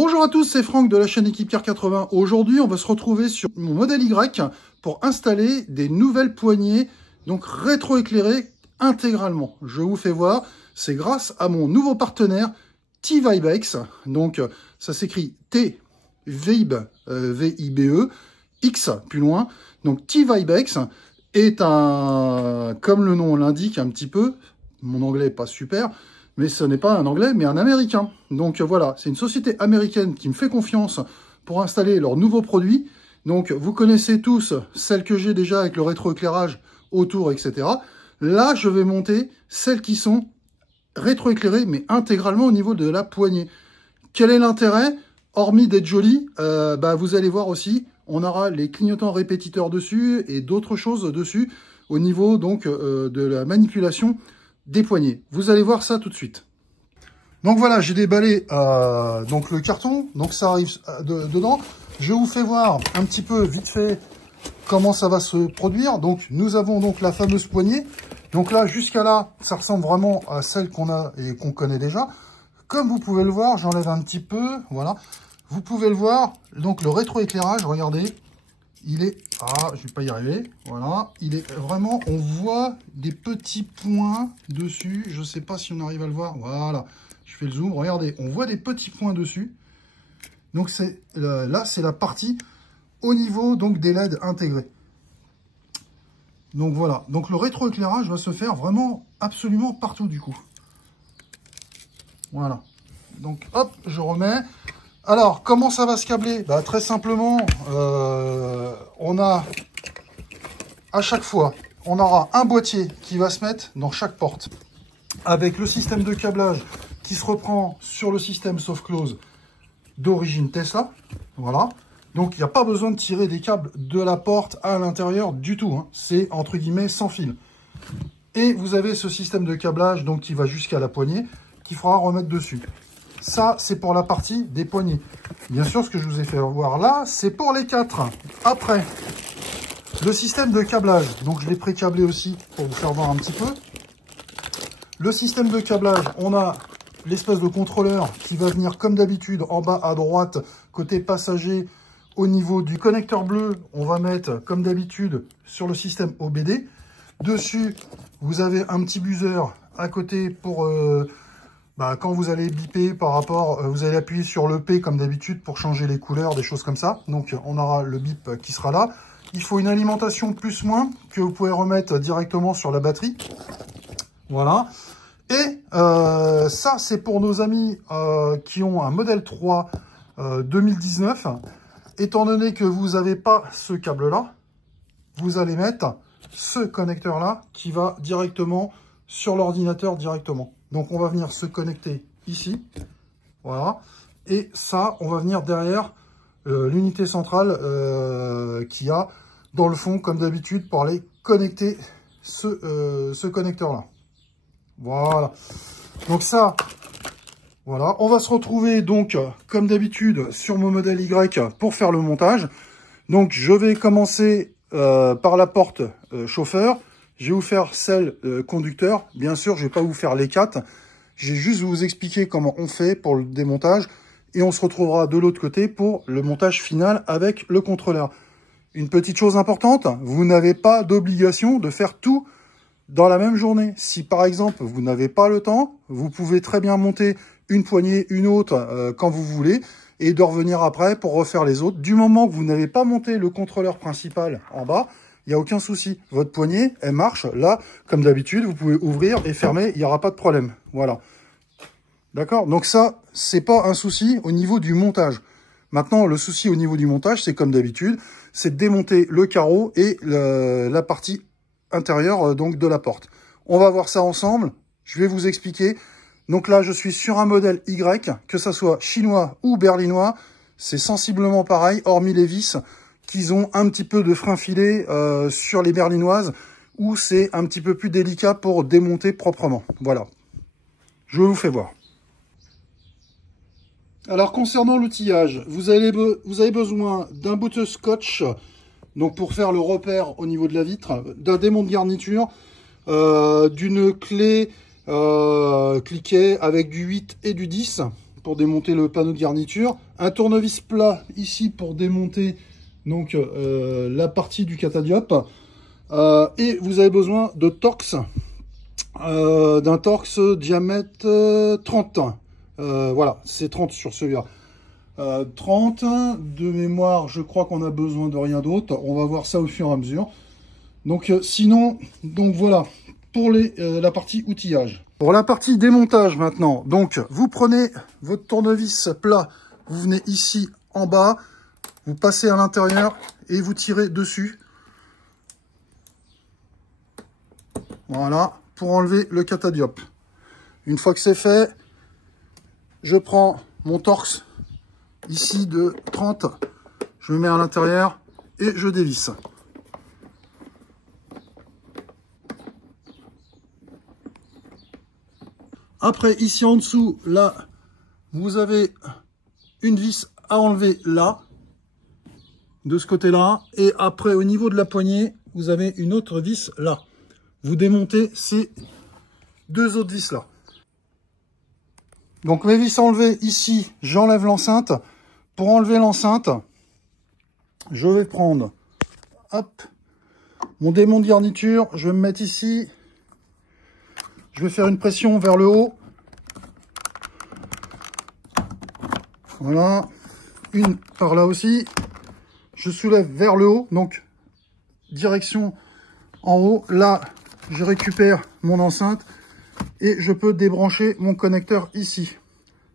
Bonjour à tous, c'est Franck de la chaîne Équipe Car 80. Aujourd'hui, on va se retrouver sur mon modèle Y pour installer des nouvelles poignées, donc rétroéclairées intégralement. Je vous fais voir, c'est grâce à mon nouveau partenaire T-Vibex. Donc, ça s'écrit T-Vibe, V-I-B-E, X plus loin. Donc, T-Vibex est un, comme le nom l'indique un petit peu, mon anglais n'est pas super, mais ce n'est pas un anglais, mais un américain. Donc voilà, c'est une société américaine qui me fait confiance pour installer leurs nouveaux produits. Donc vous connaissez tous celles que j'ai déjà avec le rétroéclairage autour, etc. Là, je vais monter celles qui sont rétroéclairées, mais intégralement au niveau de la poignée. Quel est l'intérêt? Hormis d'être joli, vous allez voir aussi, on aura les clignotants répétiteurs dessus et d'autres choses dessus au niveau donc de la manipulation des poignées. Vous allez voir ça tout de suite. Donc voilà, j'ai déballé donc le carton, donc ça arrive dedans. Je vous fais voir un petit peu vite fait comment ça va se produire. Donc nous avons donc la fameuse poignée. Donc là, jusqu'à là, ça ressemble vraiment à celle qu'on a et qu'on connaît déjà. Comme vous pouvez le voir, j'enlève un petit peu, voilà. Vous pouvez le voir, donc le rétroéclairage, regardez, il est... Ah, je vais pas y arriver, voilà. Il est vraiment, on voit des petits points dessus. Je sais pas si on arrive à le voir, voilà. Je fais le zoom, regardez, on voit des petits points dessus. Donc c'est là, c'est la partie au niveau donc des LED intégrés. Donc voilà, donc le rétroéclairage va se faire vraiment absolument partout du coup. Voilà. Donc hop, je remets. Alors, comment ça va se câbler? Très simplement, on a à chaque fois, on aura un boîtier qui va se mettre dans chaque porte avec le système de câblage qui se reprend sur le système soft close d'origine Tesla. Voilà. Donc, il n'y a pas besoin de tirer des câbles de la porte à l'intérieur du tout, hein. C'est entre guillemets sans fil. Et vous avez ce système de câblage donc qui va jusqu'à la poignée qu'il faudra remettre dessus. Ça, c'est pour la partie des poignées. Bien sûr, ce que je vous ai fait voir là, c'est pour les 4. Après, le système de câblage. Donc, je l'ai pré-câblé aussi pour vous faire voir un petit peu. Le système de câblage, on a l'espèce de contrôleur qui va venir comme d'habitude en bas à droite, côté passager. Au niveau du connecteur bleu, on va mettre comme d'habitude sur le système OBD. Dessus, vous avez un petit buzzer à côté pour... quand vous allez biper par rapport, vous allez appuyer sur le P comme d'habitude pour changer les couleurs, des choses comme ça. Donc on aura le bip qui sera là. Il faut une alimentation plus-moins que vous pouvez remettre directement sur la batterie. Voilà. Et ça, c'est pour nos amis qui ont un modèle 3 2019. Étant donné que vous n'avez pas ce câble-là, vous allez mettre ce connecteur-là qui va directement sur l'ordinateur directement. Donc, on va venir se connecter ici. Voilà. Et ça, on va venir derrière l'unité centrale qu'il y a dans le fond, comme d'habitude, pour aller connecter ce connecteur-là. Voilà. Donc ça, voilà. On va se retrouver donc, comme d'habitude, sur mon modèle Y pour faire le montage. Donc, je vais commencer par la porte chauffeur. Je vais vous faire celle conducteur. Bien sûr, je ne vais pas vous faire les 4. Je vais juste vous expliquer comment on fait pour le démontage. Et on se retrouvera de l'autre côté pour le montage final avec le contrôleur. Une petite chose importante, vous n'avez pas d'obligation de faire tout dans la même journée. Si par exemple, vous n'avez pas le temps, vous pouvez très bien monter une poignée, une autre quand vous voulez. Et de revenir après pour refaire les autres. Du moment que vous n'avez pas monté le contrôleur principal en bas, il n'y a aucun souci. Votre poignée, elle marche. Là, comme d'habitude, vous pouvez ouvrir et fermer. Il n'y aura pas de problème. Voilà. D'accord? Donc ça, c'est pas un souci au niveau du montage. Maintenant, le souci au niveau du montage, c'est comme d'habitude, c'est de démonter le carreau et la partie intérieure donc de la porte. On va voir ça ensemble. Je vais vous expliquer. Donc là, je suis sur un modèle Y, que ça soit chinois ou berlinois. C'est sensiblement pareil, hormis les vis qu'ils ont un petit peu de frein filé sur les berlinoises, où c'est un petit peu plus délicat pour démonter proprement. Voilà, je vous fais voir. Alors, concernant l'outillage, vous avez besoin d'un bout de scotch, donc pour faire le repère au niveau de la vitre, d'un démon de garniture, d'une clé cliquet avec du 8 et du 10, pour démonter le panneau de garniture, un tournevis plat ici pour démonter donc la partie du catadiope, et vous avez besoin de Torx, d'un Torx diamètre 30. Voilà, c'est 30 sur celui-là. 30 de mémoire, je crois qu'on a besoin de rien d'autre. On va voir ça au fur et à mesure. Donc sinon, donc voilà pour la partie outillage. Pour la partie démontage maintenant, donc vous prenez votre tournevis plat, vous venez ici en bas, vous passez à l'intérieur et vous tirez dessus. Voilà, pour enlever le catadiope. Une fois que c'est fait, je prends mon Torx ici de 30, je le mets à l'intérieur et je dévisse. Après, ici en dessous, là, vous avez une vis à enlever là, de ce côté-là. Et après, au niveau de la poignée, vous avez une autre vis là. Vous démontez ces deux autres vis là. Donc mes vis enlevées ici, j'enlève l'enceinte. Pour enlever l'enceinte, je vais prendre hop, mon démon de garniture, je vais me mettre ici. Je vais faire une pression vers le haut. Voilà. Une par là aussi. Je soulève vers le haut. Donc, direction en haut. Là, je récupère mon enceinte. Et je peux débrancher mon connecteur ici.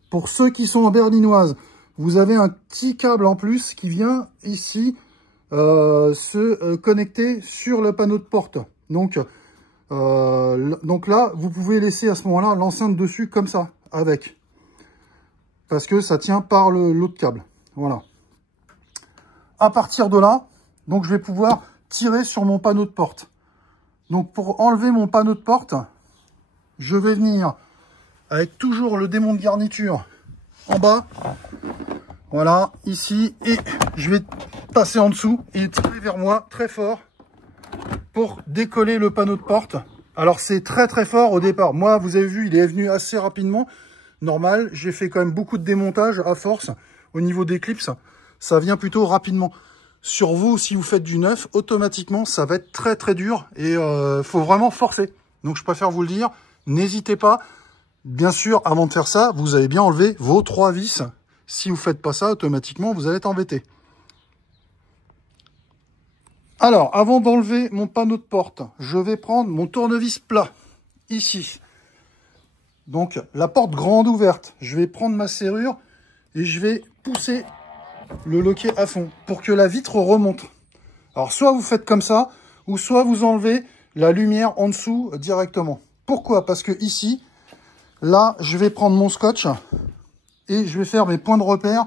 Pour ceux qui sont en berlinoise, vous avez un petit câble en plus qui vient ici se connecter sur le panneau de porte. Donc là, vous pouvez laisser à ce moment-là l'enceinte dessus comme ça, avec. Parce que ça tient par l'autre câble. Voilà. À partir de là, donc je vais pouvoir tirer sur mon panneau de porte. Donc pour enlever mon panneau de porte, je vais venir avec toujours le démon de garniture en bas. Voilà, ici. Et je vais passer en dessous et tirer vers moi très fort pour décoller le panneau de porte. Alors c'est très très fort au départ. Moi, vous avez vu, il est venu assez rapidement. Normal, j'ai fait quand même beaucoup de démontage à force. Au niveau des clips, ça vient plutôt rapidement. Sur vous, si vous faites du neuf, automatiquement, ça va être très très dur. Et faut vraiment forcer. Donc je préfère vous le dire, n'hésitez pas. Bien sûr, avant de faire ça, vous avez bien enlevé vos 3 vis. Si vous ne faites pas ça, automatiquement, vous allez être embêté. Alors, avant d'enlever mon panneau de porte, je vais prendre mon tournevis plat, ici. Donc, la porte grande ouverte. Je vais prendre ma serrure et je vais pousser le loquet à fond pour que la vitre remonte. Alors, soit vous faites comme ça, ou soit vous enlevez la lumière en dessous directement. Pourquoi? Parce que ici, là, je vais prendre mon scotch et je vais faire mes points de repère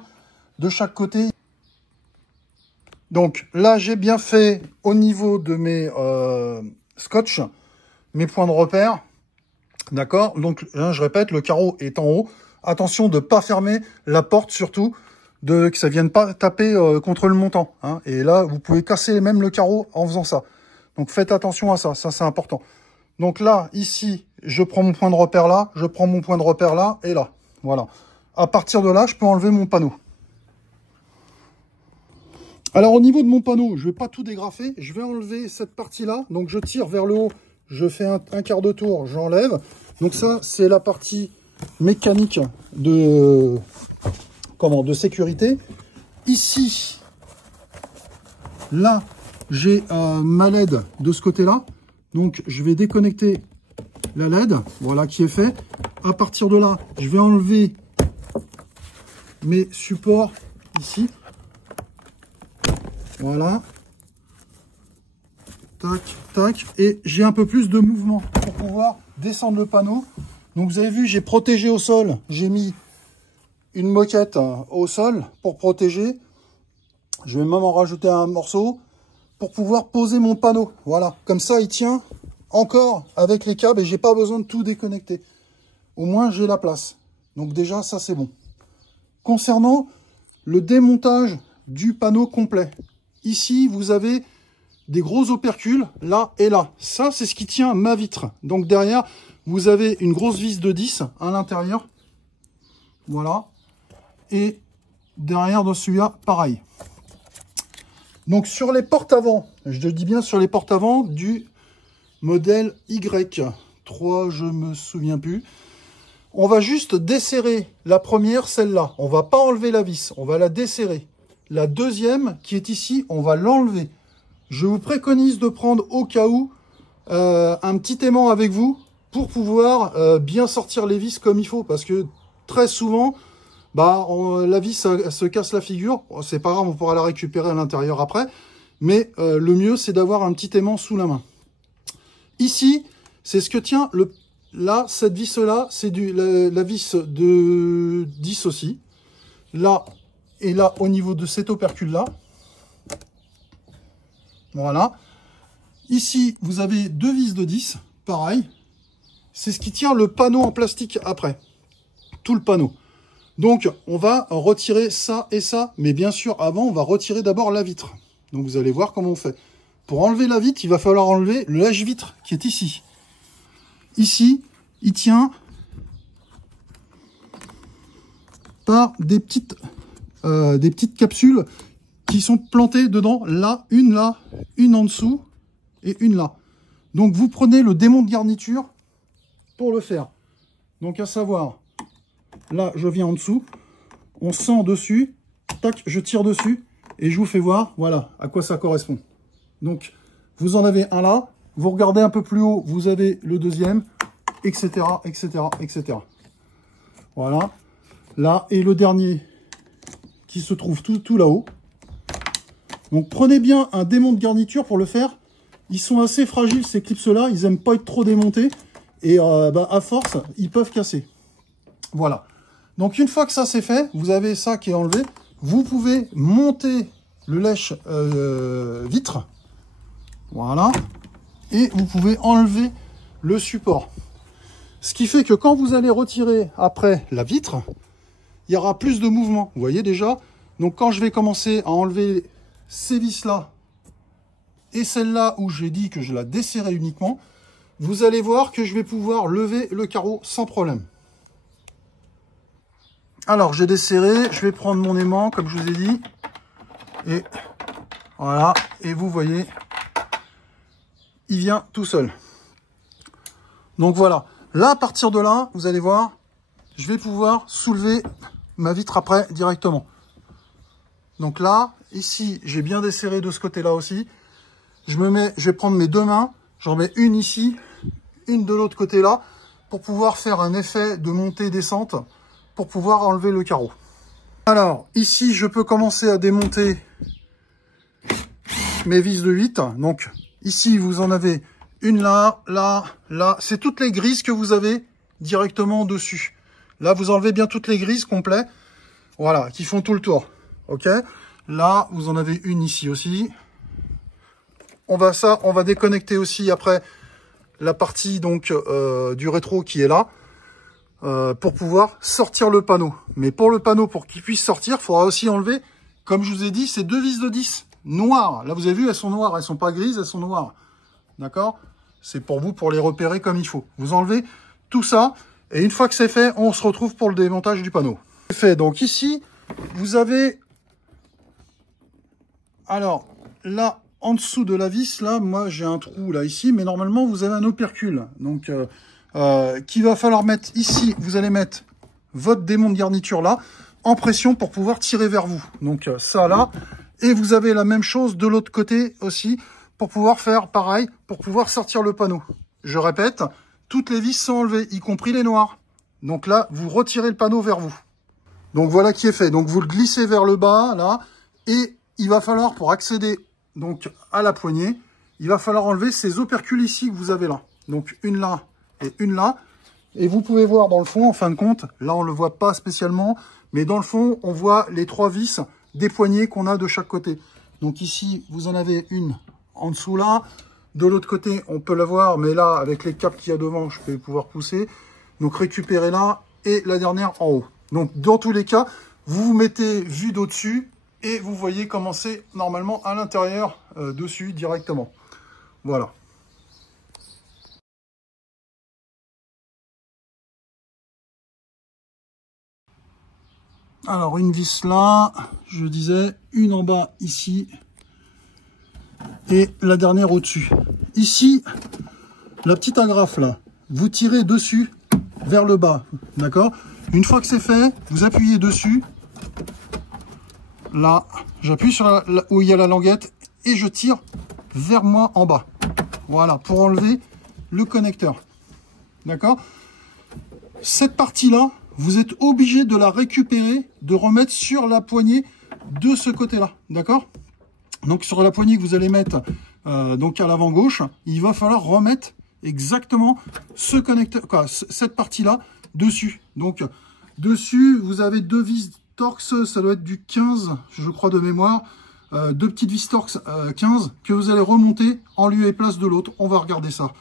de chaque côté. Donc là, j'ai bien fait au niveau de mes scotch, mes points de repère. D'accord? Donc, hein, je répète, le carreau est en haut. Attention de ne pas fermer la porte, surtout, que ça ne vienne pas taper contre le montant. Hein. Et là, vous pouvez casser même le carreau en faisant ça. Donc, faites attention à ça. Ça, c'est important. Donc là, ici, je prends mon point de repère là. Je prends mon point de repère là et là. Voilà. À partir de là, je peux enlever mon panneau. Alors, au niveau de mon panneau, je ne vais pas tout dégrafer. Je vais enlever cette partie-là. Donc, je tire vers le haut. Je fais un quart de tour. J'enlève. Donc, ça, c'est la partie mécanique de sécurité. Ici, là, j'ai ma LED de ce côté-là. Donc, je vais déconnecter la LED. Voilà qui est fait. À partir de là, je vais enlever mes supports ici. Voilà. Tac, tac. Et j'ai un peu plus de mouvement pour pouvoir descendre le panneau. Donc vous avez vu, j'ai protégé au sol. J'ai mis une moquette au sol pour protéger. Je vais même en rajouter un morceau pour pouvoir poser mon panneau. Voilà. Comme ça, il tient encore avec les câbles et j'ai pas besoin de tout déconnecter. Au moins, j'ai la place. Donc déjà, ça, c'est bon. Concernant le démontage du panneau complet. Ici, vous avez des gros opercules, là et là. Ça, c'est ce qui tient ma vitre. Donc derrière, vous avez une grosse vis de 10 à l'intérieur. Voilà. Et derrière, dans celui-là, pareil. Donc, sur les portes avant, je dis bien sur les portes avant du modèle Y3, je me souviens plus. On va juste desserrer la première, celle-là. On va pas enlever la vis, on va la desserrer. La deuxième, qui est ici, on va l'enlever. Je vous préconise de prendre au cas où un petit aimant avec vous pour pouvoir bien sortir les vis comme il faut. Parce que très souvent, la vis elle se casse la figure. C'est pas grave, on pourra la récupérer à l'intérieur après. Mais le mieux, c'est d'avoir un petit aimant sous la main. Ici, c'est ce que tient là, cette vis-là, c'est la vis de 10 aussi. Là, et là, au niveau de cet opercule-là. Voilà. Ici, vous avez deux vis de 10, pareil. C'est ce qui tient le panneau en plastique après. Tout le panneau. Donc, on va retirer ça et ça. Mais bien sûr, avant, on va retirer d'abord la vitre. Donc, vous allez voir comment on fait. Pour enlever la vitre, il va falloir enlever le lèche-vitre qui est ici. Ici, il tient par des petites capsules qui sont plantées dedans. Là, une en dessous et une là. Donc, vous prenez le démon de garniture pour le faire. Donc, à savoir, là, je viens en dessous, on sent dessus, tac, je tire dessus et je vous fais voir, voilà, à quoi ça correspond. Donc, vous en avez un là, vous regardez un peu plus haut, vous avez le deuxième, etc., etc., etc. Voilà. Là, et le dernier qui se trouve tout là-haut. Donc, prenez bien un démon de garniture pour le faire. Ils sont assez fragiles, ces clips-là. Ils n'aiment pas être trop démontés. Et à force, ils peuvent casser. Voilà. Donc, une fois que ça c'est fait, vous avez ça qui est enlevé. Vous pouvez monter le lèche vitre. Voilà. Et vous pouvez enlever le support. Ce qui fait que quand vous allez retirer après la vitre, il y aura plus de mouvement. Vous voyez déjà. Donc, quand je vais commencer à enlever ces vis-là et celle-là où j'ai dit que je la desserrais uniquement, vous allez voir que je vais pouvoir lever le carreau sans problème. Alors, j'ai desserré. Je vais prendre mon aimant, comme je vous ai dit. Et voilà. Et vous voyez, il vient tout seul. Donc, voilà. Là, à partir de là, vous allez voir, je vais pouvoir soulever ma vitre après directement. Donc là, ici, j'ai bien desserré de ce côté-là aussi. Je vais prendre mes deux mains, j'en mets une ici, une de l'autre côté là, pour pouvoir faire un effet de montée-descente, pour pouvoir enlever le carreau. Alors, ici, je peux commencer à démonter mes vis de 8. Donc, ici, vous en avez une là, là, là. C'est toutes les grises que vous avez directement dessus. Là, vous enlevez bien toutes les grises complètes. Voilà, qui font tout le tour. Ok. Là, vous en avez une ici aussi. On va déconnecter aussi après la partie donc du rétro qui est là pour pouvoir sortir le panneau. Mais pour le panneau, pour qu'il puisse sortir, il faudra aussi enlever, comme je vous ai dit, ces deux vis de 10 noires. Là, vous avez vu, elles sont noires. Elles sont pas grises, elles sont noires. D'accord? C'est pour vous, pour les repérer comme il faut. Vous enlevez tout ça. Et une fois que c'est fait, on se retrouve pour le démontage du panneau. C'est fait. Donc ici, vous avez... Alors, là, en dessous de la vis, là, moi, j'ai un trou, là, ici. Mais normalement, vous avez un opercule. Donc, qu'il va falloir mettre ici. Vous allez mettre votre démon de garniture, là, en pression pour pouvoir tirer vers vous. Donc, ça, là. Et vous avez la même chose de l'autre côté aussi, pour pouvoir faire pareil, pour pouvoir sortir le panneau. Je répète, toutes les vis sont enlevées, y compris les noires. Donc là, vous retirez le panneau vers vous. Donc voilà qui est fait. Donc vous le glissez vers le bas, là, et il va falloir, pour accéder donc à la poignée, il va falloir enlever ces opercules ici que vous avez là. Donc une là et une là. Et vous pouvez voir dans le fond, en fin de compte, là on ne le voit pas spécialement, mais dans le fond, on voit les trois vis des poignées qu'on a de chaque côté. Donc ici, vous en avez une en dessous là. De l'autre côté, on peut la voir, mais là, avec les câbles qu'il y a devant, je vais pouvoir pousser. Donc récupérer là, et la dernière en haut. Donc dans tous les cas, vous vous mettez vue d'au-dessus, et vous voyez comment c'est normalement à l'intérieur dessus directement. Voilà. Alors, une vis là, je disais, une en bas ici, et la dernière au-dessus. Ici, la petite agrafe là, vous tirez dessus vers le bas, d'accord? Une fois que c'est fait, vous appuyez dessus. Là, j'appuie sur où il y a la languette et je tire vers moi en bas. Voilà, pour enlever le connecteur. D'accord? Cette partie-là, vous êtes obligé de la récupérer, de remettre sur la poignée de ce côté-là. D'accord? Donc sur la poignée que vous allez mettre donc à l'avant gauche, il va falloir remettre exactement ce connecteur, quoi, cette partie-là dessus. Donc dessus, vous avez deux vis Torx, ça doit être du 15, je crois de mémoire. Deux petites vis Torx 15 que vous allez remonter en lieu et place de l'autre. On va regarder ça.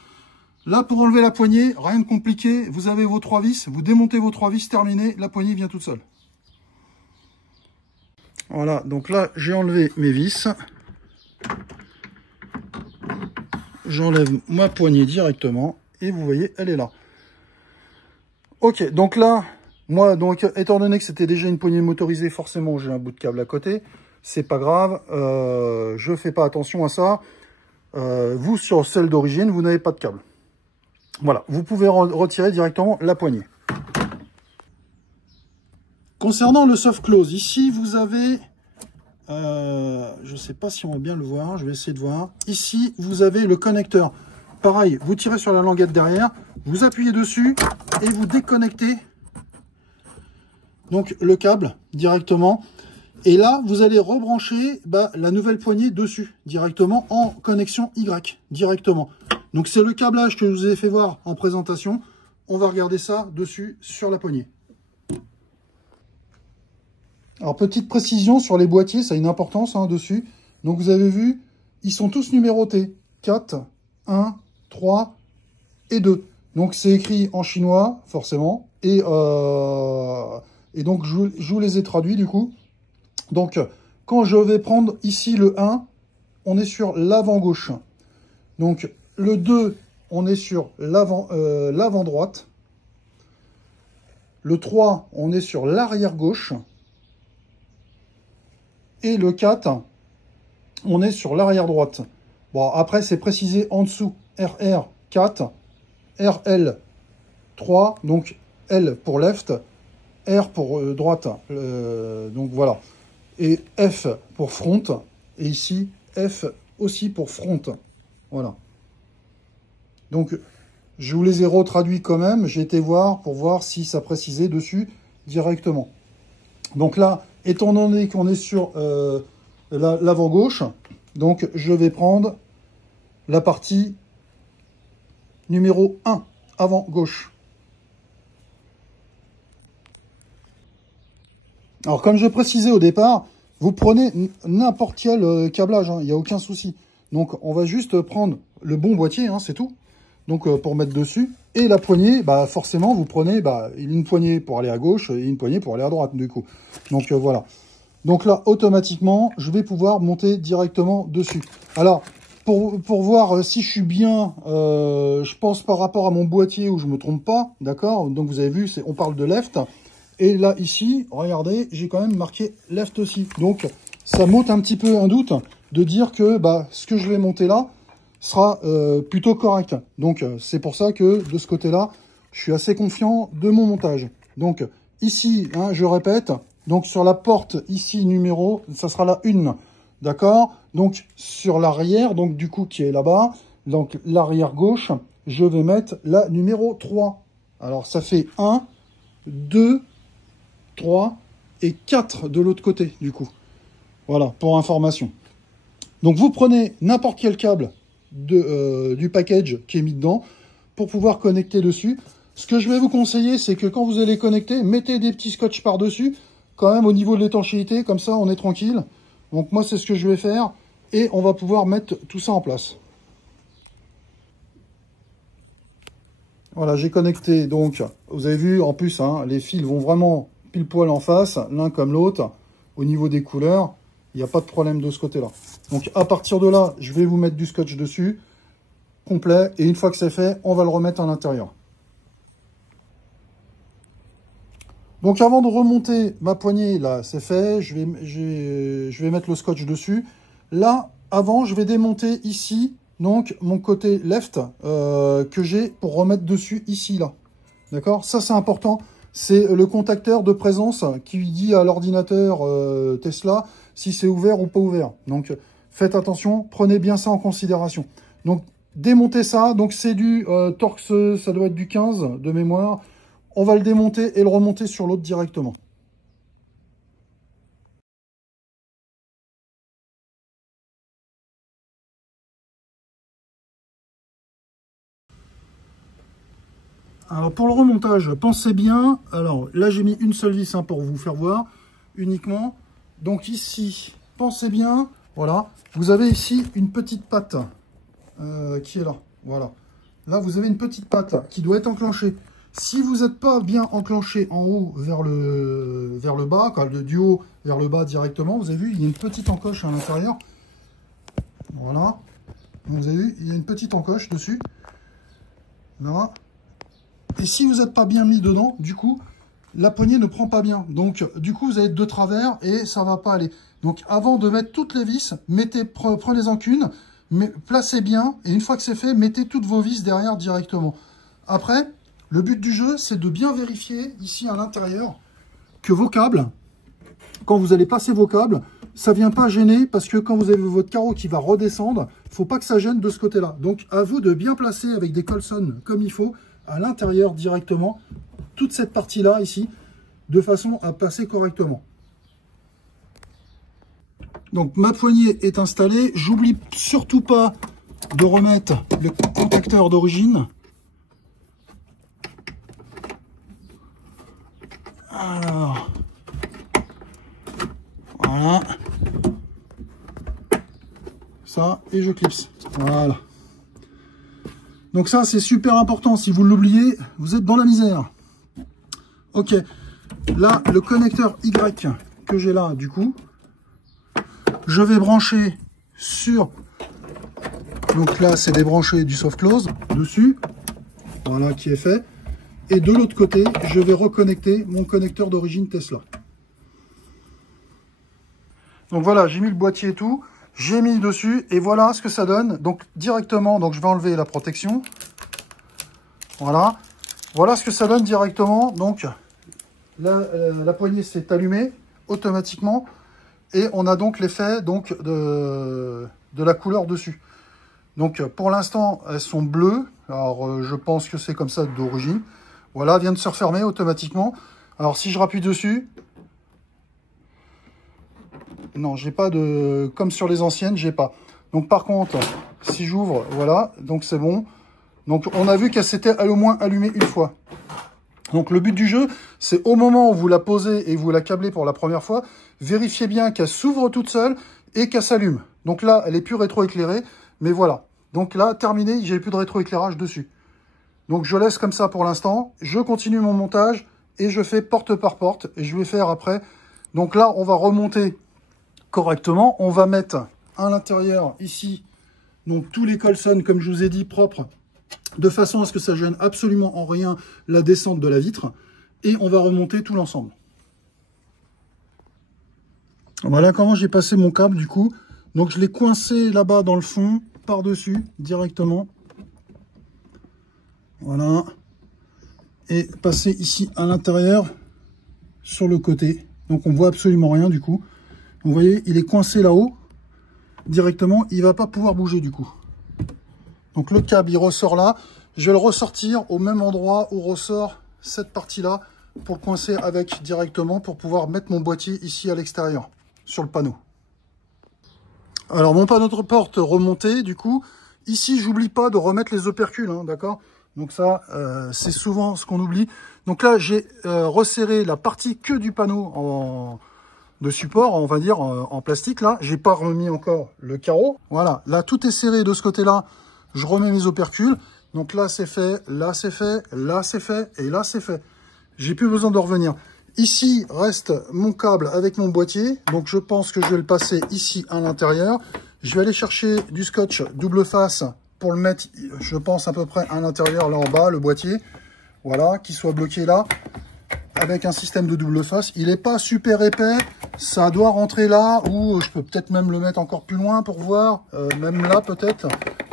Là, pour enlever la poignée, rien de compliqué. Vous avez vos 3 vis, vous démontez vos 3 vis, terminé. La poignée vient toute seule. Voilà, donc là, j'ai enlevé mes vis. J'enlève ma poignée directement. Et vous voyez, elle est là. Ok, donc là, moi, donc étant donné que c'était déjà une poignée motorisée, forcément, j'ai un bout de câble à côté. C'est pas grave, je fais pas attention à ça. Vous, sur celle d'origine, vous n'avez pas de câble. Voilà, vous pouvez retirer directement la poignée. Concernant le soft close, ici vous avez, je ne sais pas si on va bien le voir, je vais essayer de voir. Ici vous avez le connecteur. Pareil, vous tirez sur la languette derrière, vous appuyez dessus et vous déconnectez donc le câble directement. Et là, vous allez rebrancher la nouvelle poignée dessus, directement en connexion Y, directement. Donc c'est le câblage que je vous ai fait voir en présentation. On va regarder ça dessus, sur la poignée. Alors petite précision sur les boîtiers, ça a une importance dessus. Donc vous avez vu, ils sont tous numérotés. 4, 1, 3 et 2. Donc c'est écrit en chinois, forcément. Et donc je vous les ai traduits du coup. Donc, quand je vais prendre ici le 1, on est sur l'avant gauche. Donc, le 2, on est sur l'avant droite. Le 3, on est sur l'arrière gauche. Et le 4, on est sur l'arrière droite. Bon, après, c'est précisé en dessous. RR 4, RL 3, donc L pour left, R pour droite. Donc, voilà. Et F pour front, et ici F aussi pour front. Voilà. Donc, je vous les ai retraduits quand même. J'ai été voir pour voir si ça précisait dessus directement. Donc là, étant donné qu'on est sur l'avant gauche, donc je vais prendre la partie numéro 1, avant gauche. Alors, comme je précisais au départ, vous prenez n'importe quel câblage, il n'y a aucun souci. Donc, on va juste prendre le bon boîtier, c'est tout. Donc, pour mettre dessus. Et la poignée, forcément, vous prenez une poignée pour aller à gauche et une poignée pour aller à droite, du coup. Donc, voilà. Donc là, automatiquement, je vais pouvoir monter directement dessus. Alors, pour voir si je suis bien, je pense par rapport à mon boîtier où je ne me trompe pas, d'accord? Donc, vous avez vu, on parle de left. Et là, ici, regardez, j'ai quand même marqué left aussi. Donc, ça m'ôte un petit peu un doute de dire que ce que je vais monter là sera plutôt correct. Donc, c'est pour ça que de ce côté-là, je suis assez confiant de mon montage. Donc, ici, je répète, donc sur la porte ici numéro, ça sera la 1. D'accord? Donc, sur l'arrière, donc du coup, qui est là-bas, donc l'arrière gauche, je vais mettre la numéro 3. Alors, ça fait 1, 2, 3 et 4 de l'autre côté, du coup. Voilà, pour information. Donc, vous prenez n'importe quel câble du package qui est mis dedans pour pouvoir connecter dessus. Ce que je vais vous conseiller, c'est que quand vous allez connecter, mettez des petits scotch par-dessus, quand même au niveau de l'étanchéité, comme ça, on est tranquille. Donc, moi, c'est ce que je vais faire et on va pouvoir mettre tout ça en place. Voilà, j'ai connecté, donc, vous avez vu, en plus, les fils vont vraiment pile poil en face, l'un comme l'autre, au niveau des couleurs, il n'y a pas de problème de ce côté-là. Donc, à partir de là, je vais vous mettre du scotch dessus, complet, et une fois que c'est fait, on va le remettre à l'intérieur. Donc avant de remonter ma poignée, là c'est fait, je vais mettre le scotch dessus. Là, avant, je vais démonter ici, donc mon côté left que j'ai pour remettre dessus ici, là. D'accord? Ça c'est important, c'est le contacteur de présence qui dit à l'ordinateur Tesla si c'est ouvert ou pas ouvert. Donc faites attention, prenez bien ça en considération. Donc démontez ça, donc c'est du Torx, ça doit être du 15 de mémoire. On va le démonter et le remonter sur l'autre directement. Alors pour le remontage, pensez bien. Alors là j'ai mis une seule vis hein, pour vous faire voir uniquement. Donc ici, pensez bien. Voilà, vous avez ici une petite patte qui est là. Voilà. Là vous avez une petite patte qui doit être enclenchée. Si vous n'êtes pas bien enclenché en haut vers le bas, quoi, du haut vers le bas directement, vous avez vu, il y a une petite encoche à l'intérieur. Voilà. Donc, vous avez vu, il y a une petite encoche dessus. Là. Et si vous n'êtes pas bien mis dedans, du coup, la poignée ne prend pas bien. Donc, du coup, vous allez être de travers et ça ne va pas aller. Donc, avant de mettre toutes les vis, prenez-en qu'une, placez bien. Et une fois que c'est fait, mettez toutes vos vis derrière directement. Après, le but du jeu, c'est de bien vérifier ici à l'intérieur que vos câbles, quand vous allez passer vos câbles, ça ne vient pas gêner parce que quand vous avez votre carreau qui va redescendre, il ne faut pas que ça gêne de ce côté-là. Donc, à vous de bien placer avec des Colson comme il faut à l'intérieur directement, toute cette partie-là ici, de façon à passer correctement. Donc, ma poignée est installée. J'oublie surtout pas de remettre le contacteur d'origine. Alors, voilà, ça, et je clipse, voilà. Donc ça, c'est super important, si vous l'oubliez, vous êtes dans la misère. Ok, là, le connecteur Y que j'ai là, du coup, je vais brancher sur, donc là, c'est débranché du soft close, dessus, voilà, qui est fait. Et de l'autre côté, je vais reconnecter mon connecteur d'origine Tesla. Donc voilà, j'ai mis le boîtier et tout. J'ai mis dessus et voilà ce que ça donne. Donc directement, donc je vais enlever la protection. Voilà. Voilà ce que ça donne directement. Donc la poignée s'est allumée automatiquement. Et on a donc l'effet de la couleur dessus. Donc pour l'instant, elles sont bleues. Alors je pense que c'est comme ça d'origine. Voilà, vient de se refermer automatiquement. Alors, si je rappuie dessus, non, j'ai pas de... Comme sur les anciennes, j'ai pas. Donc, par contre, si j'ouvre, voilà, donc c'est bon. Donc, on a vu qu'elle s'était au moins allumée une fois. Donc, le but du jeu, c'est au moment où vous la posez et vous la câblez pour la première fois, vérifiez bien qu'elle s'ouvre toute seule et qu'elle s'allume. Donc là, elle est plus rétroéclairée, mais voilà. Donc là, terminé, j'ai plus de rétroéclairage dessus. Donc, je laisse comme ça pour l'instant. Je continue mon montage et je fais porte par porte. Et je vais faire après. Donc là, on va remonter correctement. On va mettre à l'intérieur ici, donc tous les Colson, comme je vous ai dit, propres, de façon à ce que ça gêne absolument en rien la descente de la vitre. Et on va remonter tout l'ensemble. Voilà comment j'ai passé mon câble du coup. Donc, je l'ai coincé là-bas dans le fond, par-dessus, directement. Voilà. Et passer ici à l'intérieur, sur le côté. Donc on voit absolument rien du coup. Vous voyez, il est coincé là-haut. Directement, il ne va pas pouvoir bouger du coup. Donc le câble, il ressort là. Je vais le ressortir au même endroit où ressort cette partie-là pour le coincer avec directement pour pouvoir mettre mon boîtier ici à l'extérieur, sur le panneau. Alors mon panneau de porte remonté, du coup, ici, j'oublie pas de remettre les opercules, hein, d'accord? Donc ça, c'est souvent ce qu'on oublie. Donc là, j'ai resserré la partie que du panneau de support, on va dire, en plastique. Là, j'ai pas remis encore le carreau. Voilà, là, tout est serré de ce côté-là. Je remets mes opercules. Donc là, c'est fait, là, c'est fait, là, c'est fait, et là, c'est fait. J'ai plus besoin de revenir. Ici, reste mon câble avec mon boîtier. Donc, je pense que je vais le passer ici à l'intérieur. Je vais aller chercher du scotch double face pour le mettre, je pense, à peu près à l'intérieur, là en bas, le boîtier. Voilà, qu'il soit bloqué là. avec un système de double face. Il n'est pas super épais, ça doit rentrer là, ou je peux peut-être même le mettre encore plus loin pour voir, même là peut-être.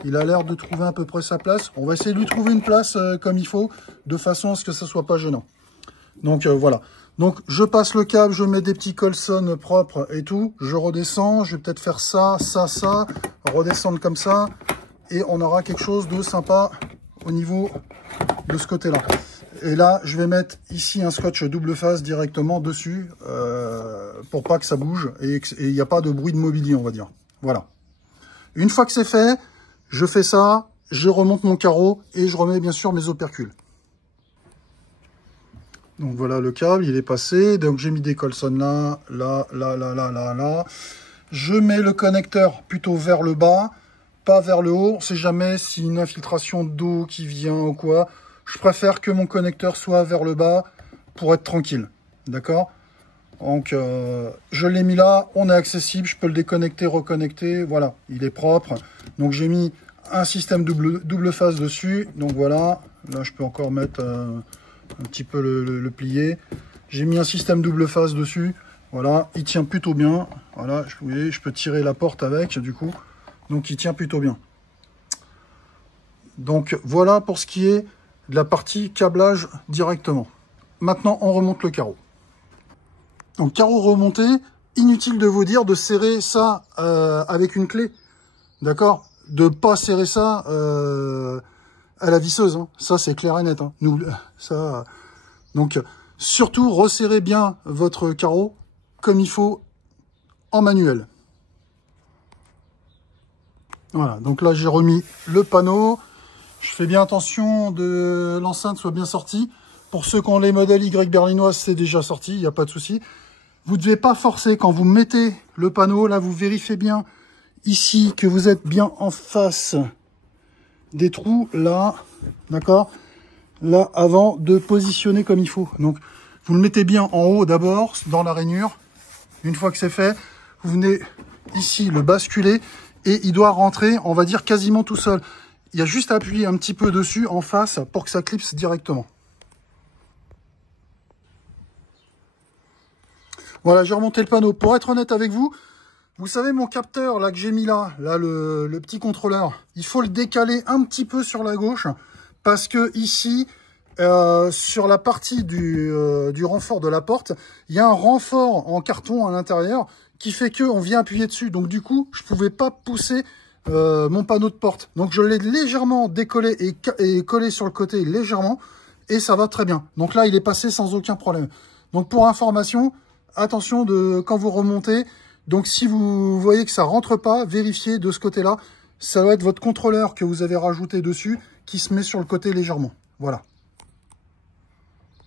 Il a l'air de trouver à peu près sa place. On va essayer de lui trouver une place comme il faut, de façon à ce que ça soit pas gênant. Donc voilà. Donc je passe le câble, je mets des petits Colson propres et tout. Je redescends, je vais peut-être faire ça, ça, redescendre comme ça. Et on aura quelque chose de sympa au niveau de ce côté-là. Et là, je vais mettre ici un scotch double face directement dessus pour pas que ça bouge et il n'y a pas de bruit de mobilier, on va dire. Voilà. Une fois que c'est fait, je fais ça, je remonte mon carreau et je remets bien sûr mes opercules. Donc voilà le câble, il est passé. Donc j'ai mis des Colson là, là. Je mets le connecteur plutôt vers le bas, pas vers le haut. On ne sait jamais si une infiltration d'eau qui vient ou quoi. Je préfère que mon connecteur soit vers le bas pour être tranquille. D'accord? Donc je l'ai mis là, on est accessible, je peux le déconnecter, reconnecter. Voilà, il est propre. Donc j'ai mis un système double face dessus. Donc voilà, là je peux encore mettre un petit peu le plier. J'ai mis un système double face dessus. Voilà, il tient plutôt bien. Voilà, vous voyez, je peux tirer la porte avec du coup. Donc il tient plutôt bien. Donc voilà pour ce qui est de la partie câblage directement. Maintenant, on remonte le carreau. Donc carreau remonté, inutile de vous dire de serrer ça avec une clé. D'accord? De pas serrer ça à la visseuse. Hein. Ça, c'est clair et net. Hein. Nous, ça, donc, surtout, resserrez bien votre carreau comme il faut en manuel. Voilà, donc là, j'ai remis le panneau. Je fais bien attention de l'enceinte soit bien sortie. Pour ceux qui ont les modèles Y berlinois, c'est déjà sorti, il n'y a pas de souci. Vous ne devez pas forcer quand vous mettez le panneau. Là, vous vérifiez bien ici que vous êtes bien en face des trous, là, d'accord? Là, avant de positionner comme il faut. Donc, vous le mettez bien en haut d'abord, dans la rainure. Une fois que c'est fait, vous venez ici le basculer et il doit rentrer, on va dire, quasiment tout seul. Il y a juste à appuyer un petit peu dessus en face pour que ça clipse directement. Voilà, j'ai remonté le panneau. Pour être honnête avec vous, vous savez mon capteur là que j'ai mis là le petit contrôleur, il faut le décaler un petit peu sur la gauche parce que ici, sur la partie du renfort de la porte, il y a un renfort en carton à l'intérieur qui fait que on vient appuyer dessus. Donc du coup, je pouvais pas pousser mon panneau de porte. Donc je l'ai légèrement décollé et collé sur le côté légèrement et ça va très bien. Donc là, il est passé sans aucun problème. Donc pour information, attention quand vous remontez. Donc si vous voyez que ça rentre pas, vérifiez de ce côté-là. Ça doit être votre contrôleur que vous avez rajouté dessus qui se met sur le côté légèrement. Voilà.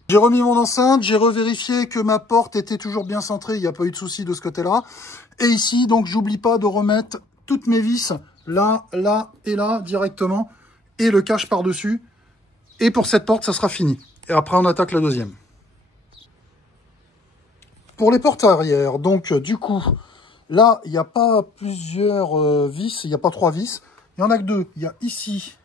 J'ai remis mon enceinte, j'ai revérifié que ma porte était toujours bien centrée, il n'y a pas eu de souci de ce côté-là. Et ici, donc j'oublie pas de remettre toutes mes vis là, là et là directement et le cache par-dessus. Et pour cette porte, ça sera fini. Et après, on attaque la deuxième. Pour les portes arrière, donc du coup, là, il n'y a pas plusieurs vis, il n'y a pas 3 vis. Il n'y en a que 2. Il y a ici,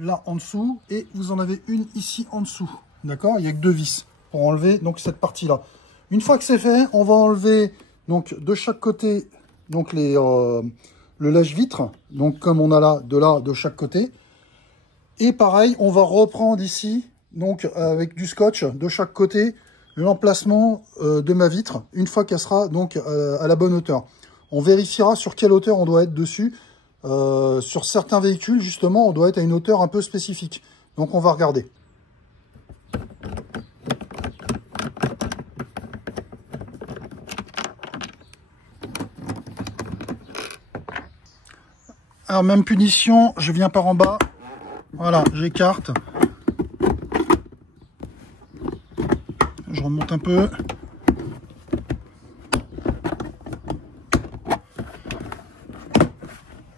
là en dessous, et vous en avez une ici en dessous. D'accord? Il n'y a que 2 vis pour enlever donc cette partie-là. Une fois que c'est fait, on va enlever donc de chaque côté donc le lèche-vitre, donc comme on a là de chaque côté. Et pareil, on va reprendre ici, donc avec du scotch de chaque côté, l'emplacement de ma vitre, une fois qu'elle sera donc à la bonne hauteur. On vérifiera sur quelle hauteur on doit être dessus. Sur certains véhicules, justement, on doit être à une hauteur un peu spécifique. Donc on va regarder. Alors même punition, je viens par en bas. Voilà, j'écarte. Je remonte un peu.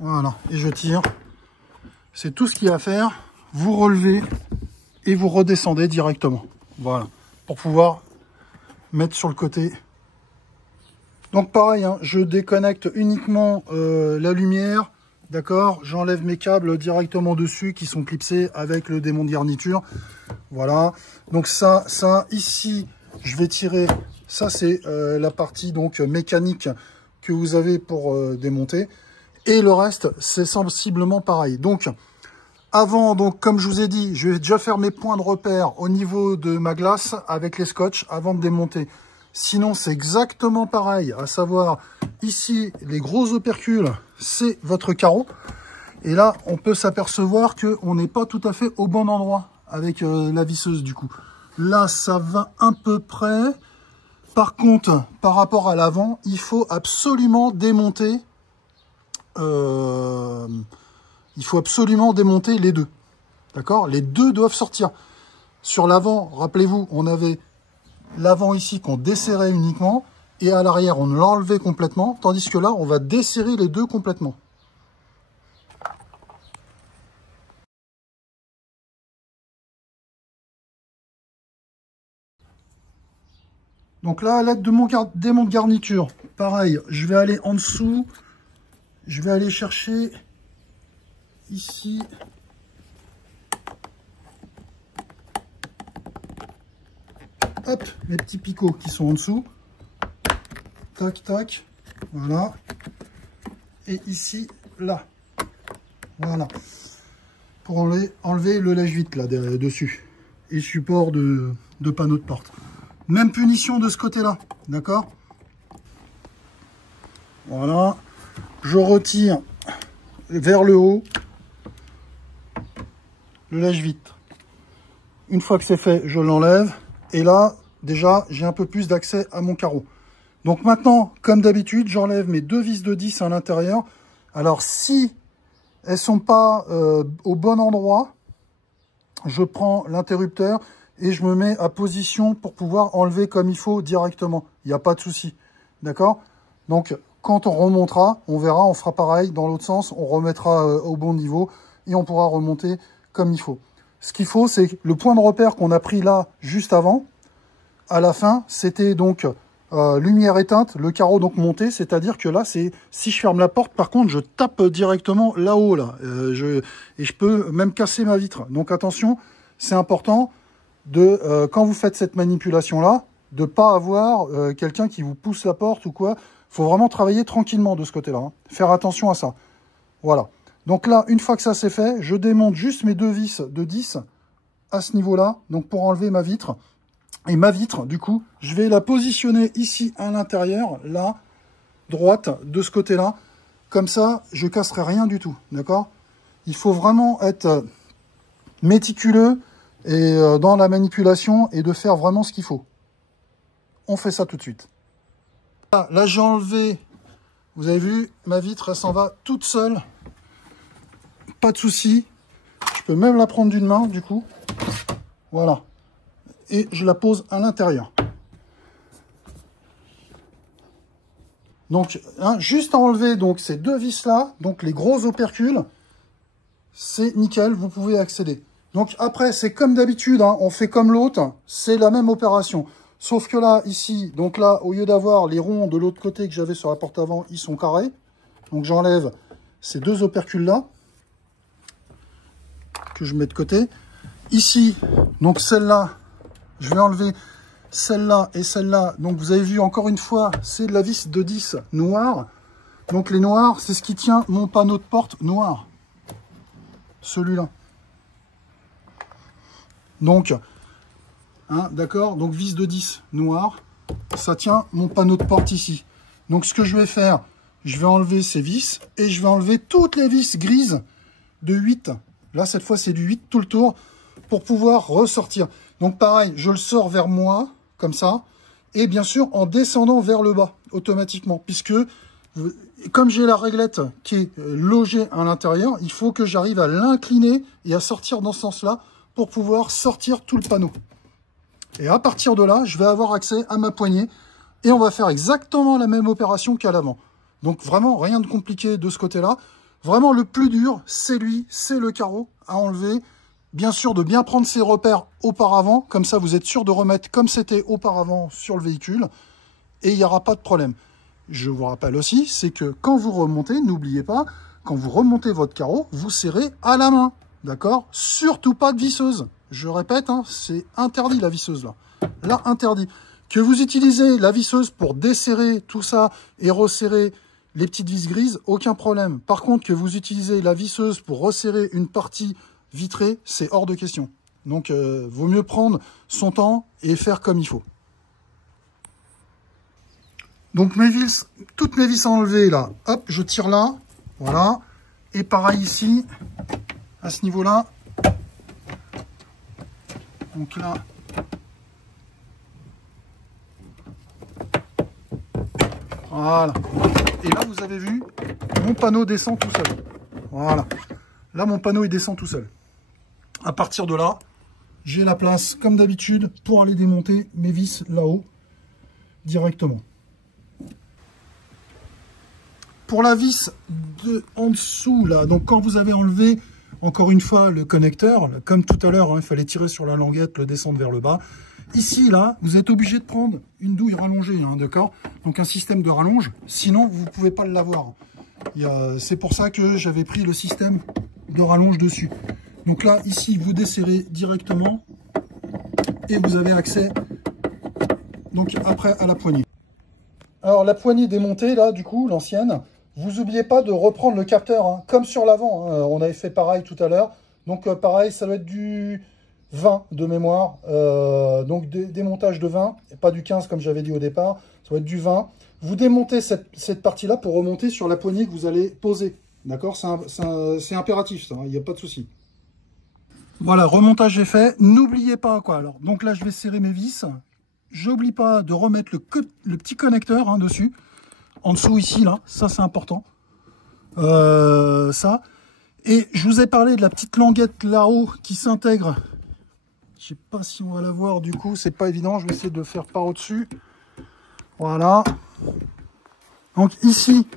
Voilà, et je tire. C'est tout ce qu'il y a à faire. Vous relevez et vous redescendez directement. Voilà, pour pouvoir mettre sur le côté. Donc pareil, hein, je déconnecte uniquement la lumière. D'accord, j'enlève mes câbles directement dessus qui sont clipsés avec le démon de garniture. Voilà. Donc ça, ici, je vais tirer. Ça, c'est la partie donc mécanique que vous avez pour démonter. Et le reste, c'est sensiblement pareil. Donc, avant, donc, comme je vous ai dit, je vais déjà faire mes points de repère au niveau de ma glace avec les scotch avant de démonter. Sinon, c'est exactement pareil, à savoir, ici, les gros opercules, c'est votre carreau. Et là, on peut s'apercevoir qu'on n'est pas tout à fait au bon endroit avec la visseuse, du coup. Là, ça va à peu près. Par contre, par rapport à l'avant, il faut absolument démonter. Il faut absolument démonter les deux. D'accord? Les deux doivent sortir. Sur l'avant, rappelez-vous, on avait l'avant ici qu'on desserrait uniquement. Et à l'arrière, on l'enlevait complètement. Tandis que là, on va desserrer les deux complètement. Donc là, à l'aide de mon démonte garniture, pareil, je vais aller en dessous. Je vais aller chercher ici. Hop, mes petits picots qui sont en dessous. Tac, tac. Voilà. Et ici, là. Voilà. Pour enlever le lèche-vitre là dessus. Et support de panneau de porte. Même punition de ce côté-là. D'accord? Voilà. Je retire vers le haut le lèche-vitre. Une fois que c'est fait, je l'enlève. Et là, déjà, j'ai un peu plus d'accès à mon carreau. Donc maintenant, comme d'habitude, j'enlève mes deux vis de 10 à l'intérieur. Alors, si elles sont pas au bon endroit, je prends l'interrupteur et je me mets à position pour pouvoir enlever comme il faut directement. Il n'y a pas de souci. D'accord? Donc, quand on remontera, on verra, on fera pareil dans l'autre sens. On remettra au bon niveau et on pourra remonter comme il faut. Ce qu'il faut, c'est le point de repère qu'on a pris là, juste avant. À la fin, c'était donc lumière éteinte, le carreau donc monté. C'est-à-dire que là, c'est si je ferme la porte, par contre, je tape directement là-haut. Là, et je peux même casser ma vitre. Donc attention, c'est important de quand vous faites cette manipulation-là, de ne pas avoir quelqu'un qui vous pousse la porte ou quoi. Il faut vraiment travailler tranquillement de ce côté-là. Hein. Faire attention à ça. Voilà. Donc là, une fois que ça c'est fait, je démonte juste mes deux vis de 10 à ce niveau-là, donc pour enlever ma vitre. Et ma vitre, du coup, je vais la positionner ici à l'intérieur, là, droite, de ce côté-là. Comme ça, je casserai rien du tout, d'accord? Il faut vraiment être méticuleux et dans la manipulation et de faire vraiment ce qu'il faut. On fait ça tout de suite. Là, j'ai enlevé, vous avez vu, ma vitre, elle s'en va toute seule. Pas de souci. Je peux même la prendre d'une main, du coup. Voilà. Et je la pose à l'intérieur. Donc, hein, juste à enlever donc, ces deux vis-là, donc les gros opercules, c'est nickel, vous pouvez accéder. Donc après, c'est comme d'habitude, hein, on fait comme l'autre, c'est la même opération. Sauf que là, ici, donc là, au lieu d'avoir les ronds de l'autre côté que j'avais sur la porte avant, ils sont carrés. Donc j'enlève ces deux opercules-là, que je mets de côté. Ici, donc celle-là, je vais enlever celle-là et celle-là. Donc vous avez vu, encore une fois, c'est de la vis de 10 noire. Donc les noirs, c'est ce qui tient mon panneau de porte noir. Celui-là. Donc, hein, d'accord, donc vis de 10 noir, ça tient mon panneau de porte ici. Donc ce que je vais faire, je vais enlever ces vis et je vais enlever toutes les vis grises de 8. Là, cette fois, c'est du 8 tout le tour pour pouvoir ressortir. Donc pareil, je le sors vers moi, comme ça, et bien sûr en descendant vers le bas, automatiquement, puisque comme j'ai la réglette qui est logée à l'intérieur, il faut que j'arrive à l'incliner et à sortir dans ce sens-là pour pouvoir sortir tout le panneau. Et à partir de là, je vais avoir accès à ma poignée et on va faire exactement la même opération qu'à l'avant. Donc vraiment, rien de compliqué de ce côté-là. Vraiment, le plus dur, c'est lui, c'est le carreau à enlever. Bien sûr, de bien prendre ses repères auparavant. Comme ça, vous êtes sûr de remettre comme c'était auparavant sur le véhicule. Et il n'y aura pas de problème. Je vous rappelle aussi, c'est que quand vous remontez, n'oubliez pas, quand vous remontez votre carreau, vous serrez à la main. D'accord? Surtout pas de visseuse. je répète, hein, c'est interdit la visseuse là. Là, interdit. Que vous utilisez la visseuse pour desserrer tout ça et resserrer les petites vis grises, aucun problème. Par contre, que vous utilisez la visseuse pour resserrer une partie vitrée, c'est hors de question. Donc, vaut mieux prendre son temps et faire comme il faut. Donc, mes vis, toutes mes vis enlevées là, hop, je tire là, voilà. Et pareil ici, à ce niveau-là. Donc là, voilà. Et là, vous avez vu, mon panneau descend tout seul. Voilà. Là, mon panneau, il descend tout seul. À partir de là, j'ai la place, comme d'habitude, pour aller démonter mes vis là-haut, directement. Pour la vis en dessous, là, donc quand vous avez enlevé, encore une fois, le connecteur, comme tout à l'heure, hein, il fallait tirer sur la languette, le descendre vers le bas. Ici, là, vous êtes obligé de prendre une douille rallongée, hein, d'accord? Donc un système de rallonge, sinon vous ne pouvez pas l'avoir. C'est pour ça que j'avais pris le système de rallonge dessus. Donc là, ici, vous desserrez directement et vous avez accès donc après à la poignée. Alors la poignée démontée, là, du coup, l'ancienne, vous n'oubliez pas de reprendre le capteur, hein, comme sur l'avant. Hein, on avait fait pareil tout à l'heure. Donc pareil, ça doit être du 20 de mémoire. Donc démontage de 20, et pas du 15 comme j'avais dit au départ. Ça doit être du 20. Vous démontez cette partie-là pour remonter sur la poignée que vous allez poser. D'accord? C'est impératif, ça, hein, il n'y a pas de souci. Voilà, remontage est fait. N'oubliez pas, quoi. Alors, donc là, je vais serrer mes vis. J'oublie pas de remettre le petit connecteur, hein, dessus. En dessous ici, là, ça c'est important. Ça. Et je vous ai parlé de la petite languette là-haut qui s'intègre. Je sais pas si on va la voir du coup, c'est pas évident. Je vais essayer de faire par au-dessus. Voilà. Donc ici,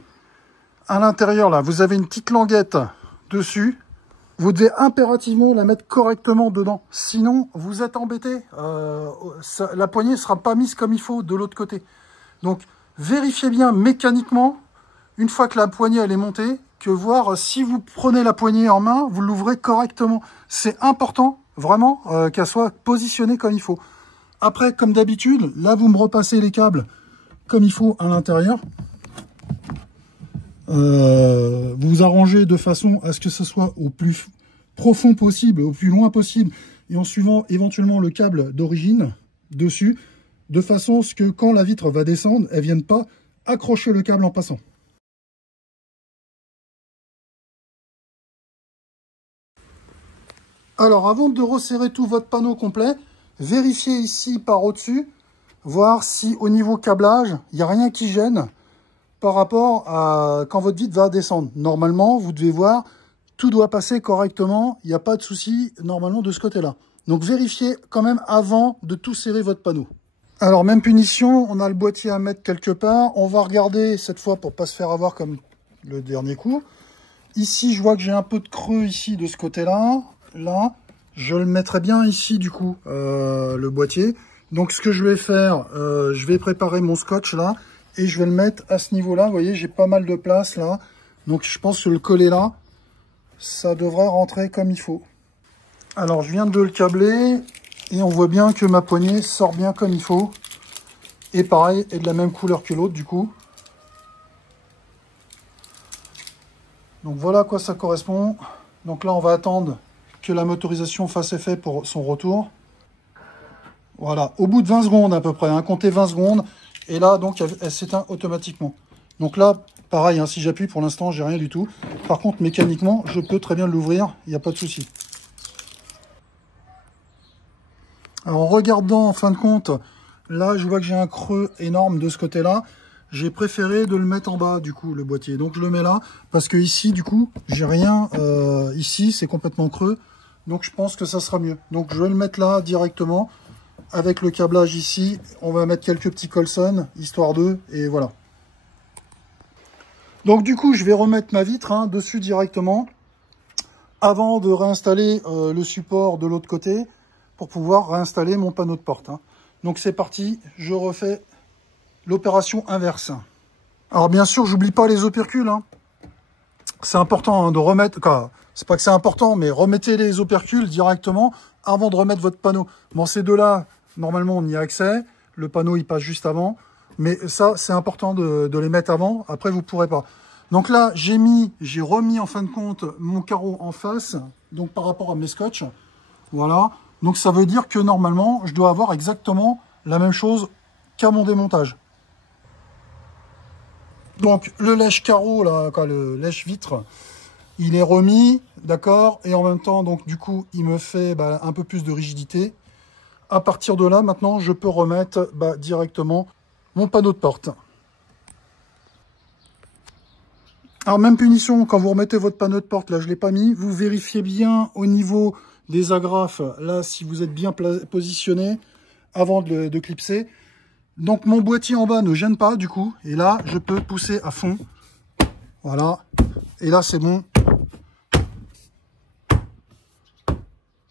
à l'intérieur, là, vous avez une petite languette dessus. Vous devez impérativement la mettre correctement dedans. Sinon, vous êtes embêté. La poignée ne sera pas mise comme il faut de l'autre côté. Donc, vérifiez bien mécaniquement, une fois que la poignée elle est montée, que voir si vous prenez la poignée en main, vous l'ouvrez correctement. C'est important, vraiment, qu'elle soit positionnée comme il faut. Après, comme d'habitude, là, vous me repassez les câbles comme il faut à l'intérieur. Vous vous arrangez de façon à ce que ce soit au plus profond possible, au plus loin possible, et en suivant éventuellement le câble d'origine dessus, de façon à ce que quand la vitre va descendre, elle ne vienne pas accrocher le câble en passant. Alors, avant de resserrer tout votre panneau complet, vérifiez ici par au-dessus, voir si au niveau câblage, il n'y a rien qui gêne par rapport à quand votre vitre va descendre. Normalement, vous devez voir, tout doit passer correctement, il n'y a pas de souci normalement de ce côté-là. Donc, vérifiez quand même avant de tout serrer votre panneau. Alors, même punition, on a le boîtier à mettre quelque part. On va regarder cette fois pour ne pas se faire avoir comme le dernier coup. Ici, je vois que j'ai un peu de creux ici de ce côté-là. Là, je le mettrai bien ici du coup, le boîtier. Donc, ce que je vais faire, je vais préparer mon scotch là et je vais le mettre à ce niveau-là. Vous voyez, j'ai pas mal de place là. Donc, je pense que le coller là, ça devrait rentrer comme il faut. Alors, je viens de le câbler. Et on voit bien que ma poignée sort bien comme il faut. Et pareil, est de la même couleur que l'autre du coup. Donc voilà à quoi ça correspond. Donc là, on va attendre que la motorisation fasse effet pour son retour. Voilà, au bout de 20 secondes à peu près, hein, comptez 20 secondes. Et là, donc, elle s'éteint automatiquement. Donc là, pareil, hein, si j'appuie, pour l'instant, j'ai rien du tout. Par contre, mécaniquement, je peux très bien l'ouvrir, il n'y a pas de souci. Alors, en regardant, en fin de compte, là, je vois que j'ai un creux énorme de ce côté-là. J'ai préféré de le mettre en bas, du coup, le boîtier. Donc, je le mets là, parce que ici, du coup, j'ai rien. Ici, c'est complètement creux. Donc, je pense que ça sera mieux. Donc, je vais le mettre là, directement, avec le câblage ici. On va mettre quelques petits Colson, histoire d'eux, et voilà. Donc, du coup, je vais remettre ma vitre, hein, dessus directement, avant de réinstaller le support de l'autre côté, pour pouvoir réinstaller mon panneau de porte. Hein. Donc c'est parti, je refais l'opération inverse. Alors bien sûr, j'oublie pas les opercules. Hein. C'est important, hein, de remettre, c'est pas que c'est important, mais remettez les opercules directement avant de remettre votre panneau. Bon, ces deux-là, normalement, on y a accès. Le panneau, il passe juste avant. Mais ça, c'est important de les mettre avant. Après, vous pourrez pas. Donc là, j'ai remis en fin de compte mon carreau en face, donc par rapport à mes scotch. Voilà. Donc ça veut dire que normalement, je dois avoir exactement la même chose qu'à mon démontage. Donc le lèche-carreau, là, le lèche-vitre, il est remis, d'accord, et en même temps, donc du coup, il me fait un peu plus de rigidité. À partir de là, maintenant, je peux remettre directement mon panneau de porte. Alors, même punition, quand vous remettez votre panneau de porte, là, je ne l'ai pas mis, vous vérifiez bien au niveau des agrafes, là, si vous êtes bien positionné avant de clipser. Donc, mon boîtier en bas ne gêne pas, du coup, et là, je peux pousser à fond. Voilà, et là, c'est bon.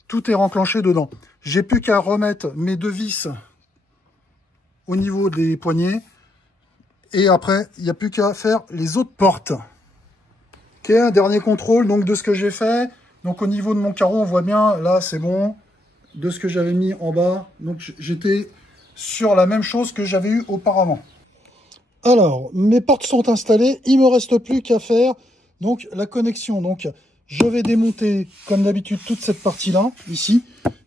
Tout est renclenché dedans. J'ai plus qu'à remettre mes deux vis au niveau des poignets. Et après, il n'y a plus qu'à faire les autres portes. Ok, un dernier contrôle donc de ce que j'ai fait. Donc au niveau de mon carreau, on voit bien, là c'est bon. De ce que j'avais mis en bas. Donc j'étais sur la même chose que j'avais eu auparavant. Alors, mes portes sont installées. Il ne me reste plus qu'à faire donc la connexion. Donc je vais démonter comme d'habitude toute cette partie-là, ici.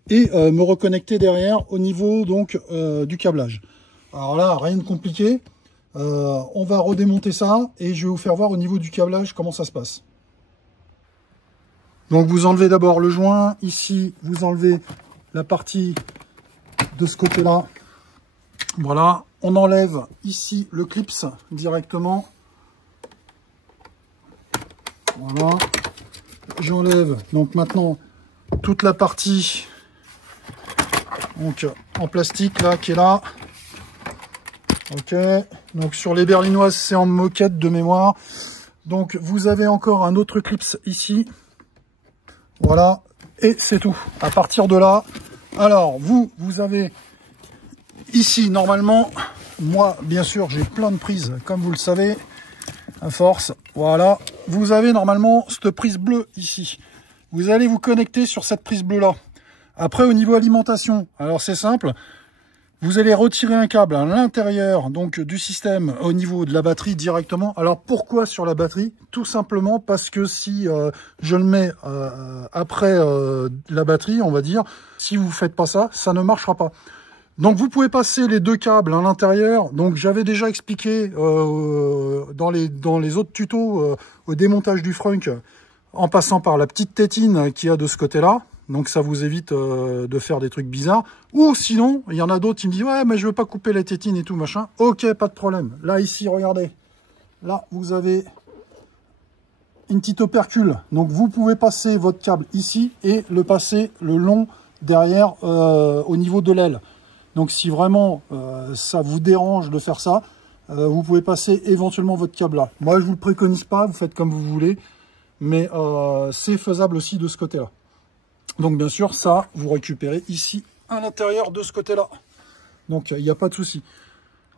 Et me reconnecter derrière au niveau donc du câblage. Alors là, rien de compliqué. On va redémonter ça et je vais vous faire voir au niveau du câblage comment ça se passe. Donc vous enlevez d'abord le joint. Ici, vous enlevez la partie de ce côté-là. Voilà. On enlève ici le clips directement. Voilà. J'enlève donc maintenant toute la partie donc en plastique là qui est là. Ok, donc sur les berlinoises c'est en moquette de mémoire. Donc vous avez encore un autre clips ici. Voilà, et c'est tout. À partir de là, alors vous avez ici normalement, moi bien sûr j'ai plein de prises comme vous le savez, à force. Voilà, vous avez normalement cette prise bleue ici. Vous allez vous connecter sur cette prise bleue là. Après au niveau alimentation, alors c'est simple. Vous allez retirer un câble à l'intérieur donc du système au niveau de la batterie directement. Alors pourquoi sur la batterie? Tout simplement parce que si je le mets après la batterie, on va dire, si vous faites pas ça, ça ne marchera pas. Donc vous pouvez passer les deux câbles à l'intérieur. Donc j'avais déjà expliqué dans les autres tutos au démontage du frunk en passant par la petite tétine qu'il y a de ce côté-là. Donc ça vous évite de faire des trucs bizarres. Ou sinon, il y en a d'autres qui me disent « Ouais, mais je veux pas couper la tétine et tout, machin. » Ok, pas de problème. Là, ici, regardez. Là, vous avez une petite opercule. Donc vous pouvez passer votre câble ici et le passer le long derrière au niveau de l'aile. Donc si vraiment ça vous dérange de faire ça, vous pouvez passer éventuellement votre câble là. Moi, je vous le préconise pas, vous faites comme vous voulez. Mais c'est faisable aussi de ce côté-là. Donc bien sûr, ça, vous récupérez ici, à l'intérieur de ce côté-là. Donc, il n'y a pas de souci.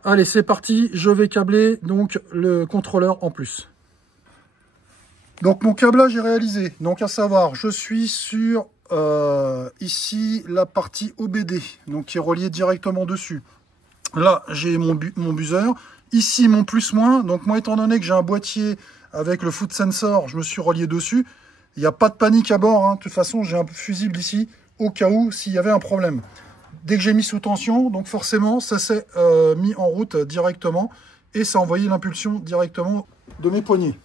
Allez, c'est parti. Je vais câbler donc le contrôleur en plus. Donc, mon câblage est réalisé. Donc, à savoir, je suis sur ici la partie OBD, donc qui est reliée directement dessus. Là, j'ai mon buzzer. Ici, mon plus-moins. Donc, moi, étant donné que j'ai un boîtier avec le foot sensor, je me suis relié dessus. Il n'y a pas de panique à bord, hein. De toute façon, j'ai un fusible ici, au cas où, s'il y avait un problème. Dès que j'ai mis sous tension, donc forcément, ça s'est mis en route directement, et ça a envoyé l'impulsion directement de mes poignets.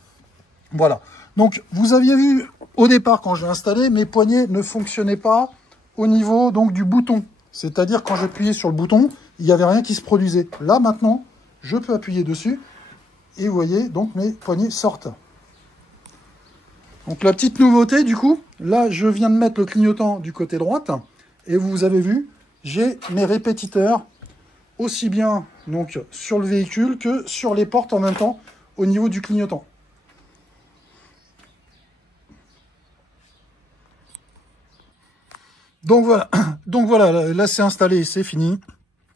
Voilà. Donc, vous aviez vu, au départ, quand je l'ai installé, mes poignets ne fonctionnaient pas au niveau donc, du bouton. C'est-à-dire, quand j'appuyais sur le bouton, il n'y avait rien qui se produisait. Là, maintenant, je peux appuyer dessus, et vous voyez, donc, mes poignets sortent. Donc la petite nouveauté du coup, là je viens de mettre le clignotant du côté droite et vous avez vu, j'ai mes répétiteurs aussi bien donc sur le véhicule que sur les portes en même temps au niveau du clignotant. Donc voilà, là c'est installé, c'est fini.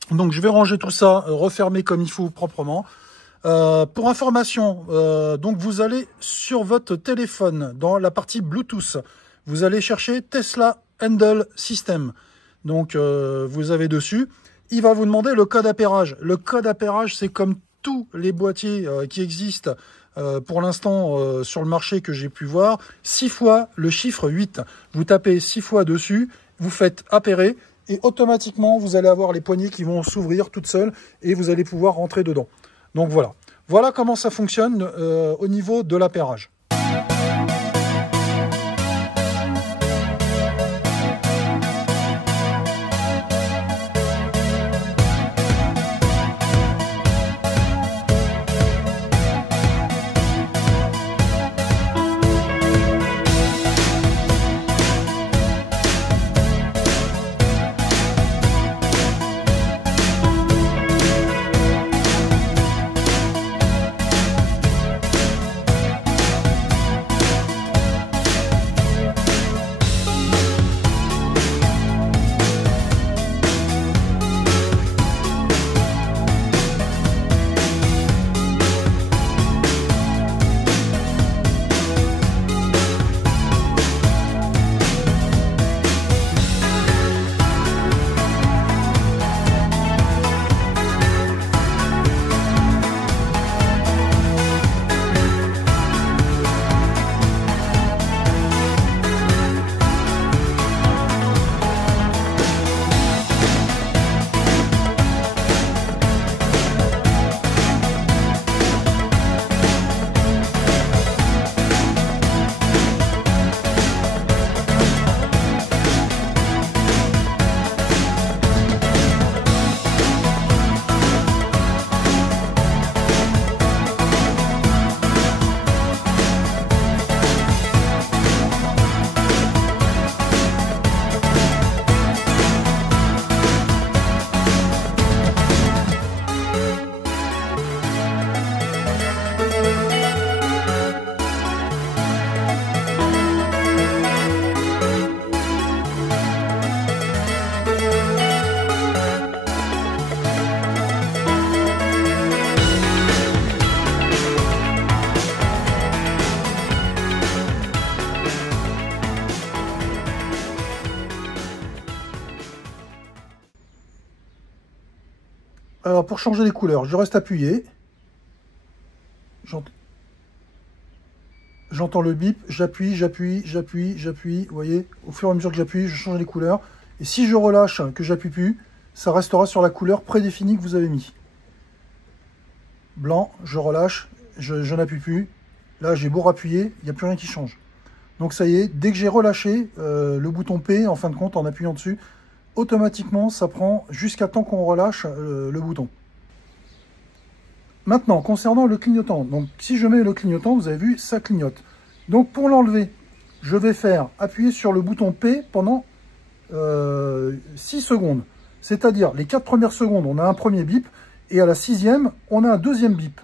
Donc je vais ranger tout ça, refermer comme il faut proprement. Pour information, donc vous allez sur votre téléphone, dans la partie Bluetooth, vous allez chercher Tesla Handle System. Donc vous avez dessus, il va vous demander le code appairage. Le code appairage, c'est comme tous les boîtiers qui existent pour l'instant sur le marché que j'ai pu voir, 6 fois le chiffre 8. Vous tapez 6 fois dessus, vous faites appairer et automatiquement vous allez avoir les poignées qui vont s'ouvrir toutes seules et vous allez pouvoir rentrer dedans. Donc voilà. Voilà comment ça fonctionne au niveau de l'appairage. Alors pour changer les couleurs, je reste appuyé. J'entends le bip, j'appuie. Vous voyez, au fur et à mesure que j'appuie, je change les couleurs. Et si je relâche, que j'appuie plus, ça restera sur la couleur prédéfinie que vous avez mis. Blanc, je relâche, je n'appuie plus. Là, j'ai beau rappuyer, il n'y a plus rien qui change. Donc ça y est, dès que j'ai relâché le bouton P, en fin de compte, en appuyant dessus, automatiquement, ça prend jusqu'à temps qu'on relâche le bouton. Maintenant, concernant le clignotant, donc si je mets le clignotant, vous avez vu, ça clignote. Donc pour l'enlever, je vais faire appuyer sur le bouton P pendant 6 secondes. C'est-à-dire, les 4 premières secondes, on a un premier bip, et à la 6e, on a un deuxième bip.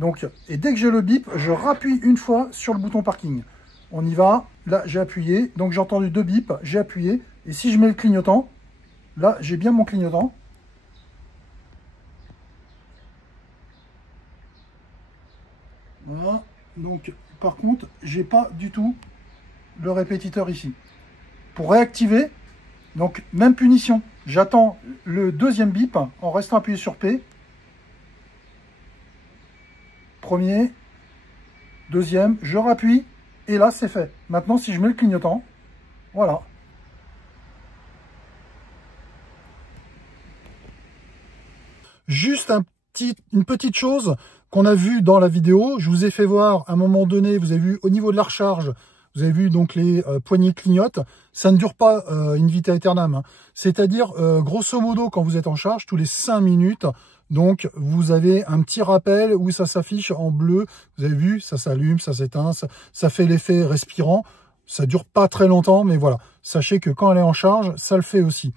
Donc, et dès que j'ai le bip, je rappuie une fois sur le bouton parking. On y va, là j'ai appuyé, donc j'ai entendu 2 bips, j'ai appuyé, et si je mets le clignotant, là j'ai bien mon clignotant. Voilà, donc par contre, j'ai pas du tout le répétiteur ici. Pour réactiver, donc même punition, j'attends le deuxième bip en restant appuyé sur P. Premier, deuxième, je rappuie et là c'est fait. Maintenant si je mets le clignotant, voilà. Juste une petite chose qu'on a vu dans la vidéo, je vous ai fait voir à un moment donné, vous avez vu au niveau de la recharge, vous avez vu donc les poignées clignotent, ça ne dure pas in vita aeternam, hein. C'est-à-dire grosso modo quand vous êtes en charge, tous les 5 minutes, donc vous avez un petit rappel où ça s'affiche en bleu, vous avez vu, ça s'allume, ça s'éteint, ça fait l'effet respirant, ça dure pas très longtemps, mais voilà, sachez que quand elle est en charge, ça le fait aussi.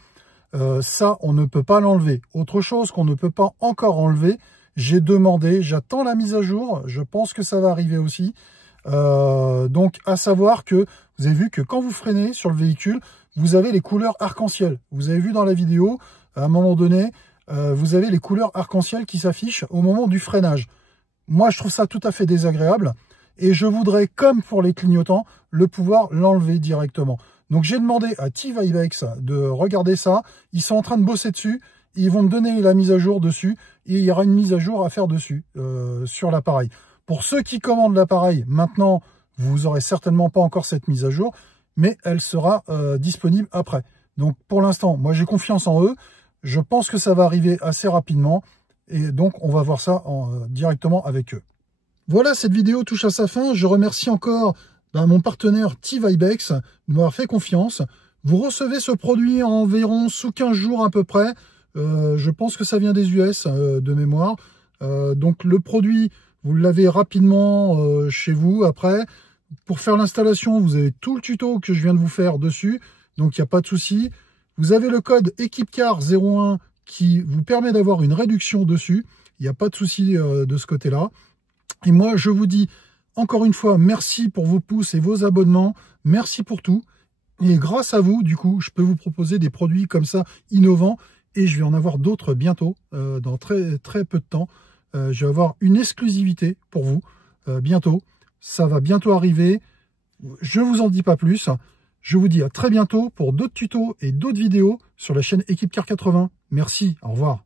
Ça, on ne peut pas l'enlever. Autre chose qu'on ne peut pas encore enlever, j'ai demandé, j'attends la mise à jour, je pense que ça va arriver aussi. Donc, à savoir que vous avez vu que quand vous freinez sur le véhicule, vous avez les couleurs arc-en-ciel. Vous avez vu dans la vidéo, à un moment donné, vous avez les couleurs arc-en-ciel qui s'affichent au moment du freinage. Moi, je trouve ça tout à fait désagréable. Et je voudrais, comme pour les clignotants, le pouvoir l'enlever directement. Donc, j'ai demandé à T-Vibex de regarder ça. Ils sont en train de bosser dessus. Ils vont me donner la mise à jour dessus. Et il y aura une mise à jour à faire dessus, sur l'appareil. Pour ceux qui commandent l'appareil, maintenant, vous aurez certainement pas encore cette mise à jour, mais elle sera disponible après. Donc, pour l'instant, moi, j'ai confiance en eux. Je pense que ça va arriver assez rapidement. Et donc, on va voir ça directement avec eux. Voilà, cette vidéo touche à sa fin. Je remercie encore mon partenaire T-Vibex de m'avoir fait confiance. Vous recevez ce produit environ sous 15 jours à peu près. Je pense que ça vient des US de mémoire. Donc le produit, vous l'avez rapidement chez vous. Après, pour faire l'installation, vous avez tout le tuto que je viens de vous faire dessus. Donc il n'y a pas de souci. Vous avez le code EquipeCar01 qui vous permet d'avoir une réduction dessus. Il n'y a pas de souci de ce côté-là. Et moi, je vous dis encore une fois, merci pour vos pouces et vos abonnements. Merci pour tout. Et grâce à vous, du coup, je peux vous proposer des produits comme ça, innovants. Et je vais en avoir d'autres bientôt, dans très peu de temps. Je vais avoir une exclusivité pour vous, bientôt. Ça va bientôt arriver. Je ne vous en dis pas plus. Je vous dis à très bientôt pour d'autres tutos et d'autres vidéos sur la chaîne EquipeCar 80. Merci, au revoir.